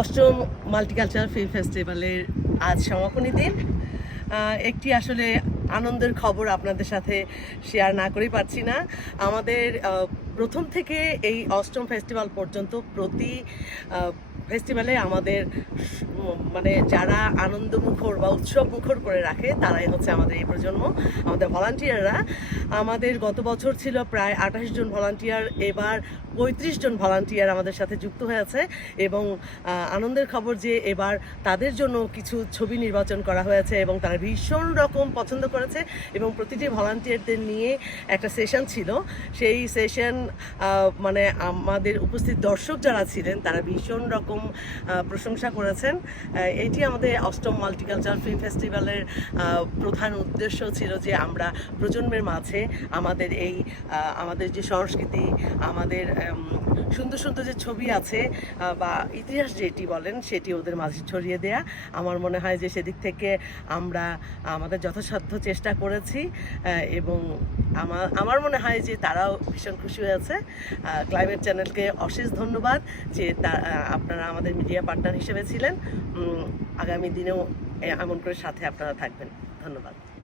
অষ্টম multiculture film ফেস্টিভ্যালের আজ সমাপনী দিন। একটি আসলে আনন্দের খবর আপনাদের সাথে শেয়ার না করেই পারছি না। আমাদের প্রথম থেকে এই অষ্টম ফেস্টিভ্যাল পর্যন্ত প্রতি ফেস্টিভ্যালে আমাদের মানে যারা আনন্দ মুখর বা উৎসব মুখর করে রাখে, তারাই হচ্ছে আমাদের এই প্রজন্ম, আমাদের ভলান্টিয়াররা আমাদের গত বছর ছিল প্রায় আঠাশ জন ভলান্টিয়ার এবার পঁয়ত্রিশ জন ভলান্টিয়ার আমাদের সাথে যুক্ত হয়েছে এবং আনন্দের খবর যে এবার তাদের জন্য কিছু ছবি নির্বাচন করা হয়েছে এবং তারা ভীষণ রকম পছন্দ করেছে এবং প্রতিটি ভলান্টিয়ারদের নিয়ে একটা সেশন ছিল। সেই সেশন মানে আমাদের উপস্থিত দর্শক যারা ছিলেন, তারা ভীষণ রকম প্রশংসা করেছেন। এটি আমাদের অষ্টম মাল্টিকালচার ফিল্ম ফেস্টিভ্যালের প্রধান উদ্দেশ্য ছিল যে আমরা প্রজন্মের মাঝে আমাদের এই আমাদের যে সংস্কৃতি, আমাদের সুন্দর সুন্দর যে ছবি আছে বা ইতিহাস যেটি বলেন, সেটি ওদের মাঝে ছড়িয়ে দেয়া। আমার মনে হয় যে সেদিক থেকে আমরা আমাদের যথাসাধ্য চেষ্টা করেছি এবং আমার আমার মনে হয় যে তারাও ভীষণ খুশি হয়েছে ক্লাইমেট চ্যানেলকে অশেষ ধন্যবাদ যে আপনারা আমাদের মিডিয়া পার্টনার হিসেবে ছিলেন। আগামী দিনেও এমন করে সাথে আপনারা থাকবেন। ধন্যবাদ।